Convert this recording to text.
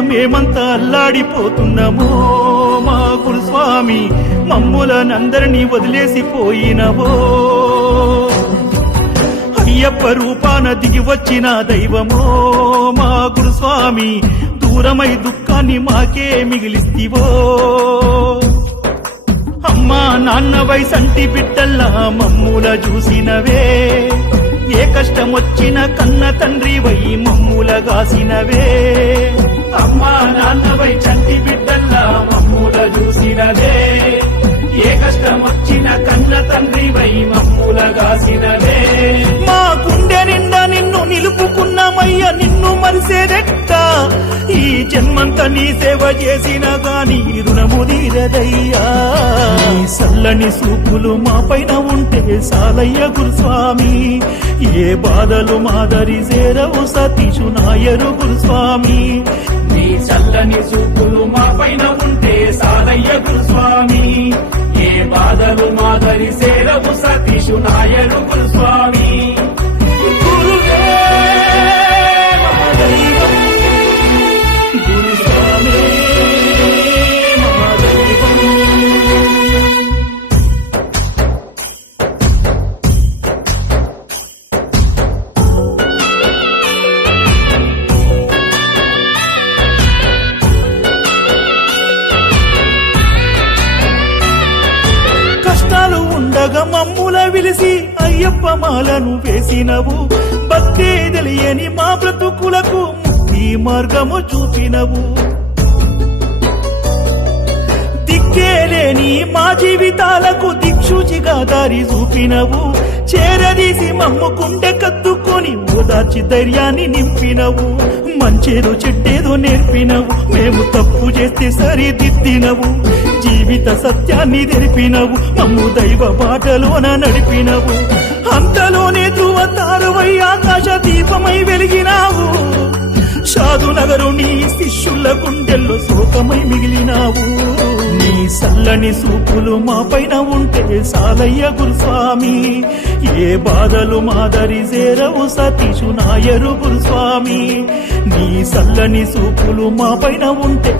మేమంతా అల్లాడిపోతున్నామో మా గురుస్వామి మమ్ములనందరినీ వదిలేసిపోయినవో. అయ్యప్ప రూపాన దిగి వచ్చిన దైవమో మా గురుస్వామి దూరమై దుఃఖాన్ని మాకే మిగిలిస్తివో. అమ్మా నాన్న సంటి బిడ్డల్లా మమ్ముల చూసినవే. ఏ కష్టం వచ్చిన కన్న తండ్రి వై మమ్ముల కాసినవే అమ్మా నాన్నవై చంటి బిడ్డల్లా మమ్ముల చూసినదే. ఏ కష్టం వచ్చిన కన్న తండ్రివై మమ్ముల కాసినదే. మా గుండె నిండా నిన్ను నిలుపుకున్నామయ్య నిన్ను మరిసేదెట్ట? ఈ జన్మంతా నీ సేవ చేసిన గాని రుణము తీరదయ్యా. సల్లని సూపులు మా పైన ఉంటే సాలయ్య గురుస్వామి. ఏ బాధలు మాదరి చేరవు సతీషు నాయరు గురుస్వామి. నీ చల్లని చూపులు మా పైన ఉంటే సాదయ్య గురుస్వామి. ఏ బాధలు మాదరి సేరవు సతీషు నాయరు గురుస్వామి. కష్టాలు మమ్ముల విలిసి అయ్యప్ప మాలను వేసినవు. భక్తే తెలియని మా బ్రతుకులకు ముక్తి మార్గము చూపినవు. దిక్కేలేని మా జీవితాలకు దిక్షుచిగా దారి చూపినవు. చేరదీసి మమ్ముకుంటే కత్తుకొని ఓదార్చి ధైర్యాన్ని నింపినవు. మంచేదో చెడ్డేదో నేర్పినవు. మేము తప్పు చేస్తే సరిదిద్దినవు. జీవిత సత్యాన్ని తెలిపినవు. మమ్ము దైవ బాటలోన నడిపినవు. అంతలోనే ధ్రువ తారువై ఆకాశ దీపమై వెలిగినావు. సాధు నగరు నీ శిష్యుల గుండెల్లో శోకమై మిగిలినావు. నీ సల్లని సూపులు మా పైన ఉంటే సాలయ్య గురుస్వామి. ఏ బాధలు మాదరి చేరవు సతీషు నాయరు గురుస్వామి. నీ సల్లని సూపులు మా పైన ఉంటే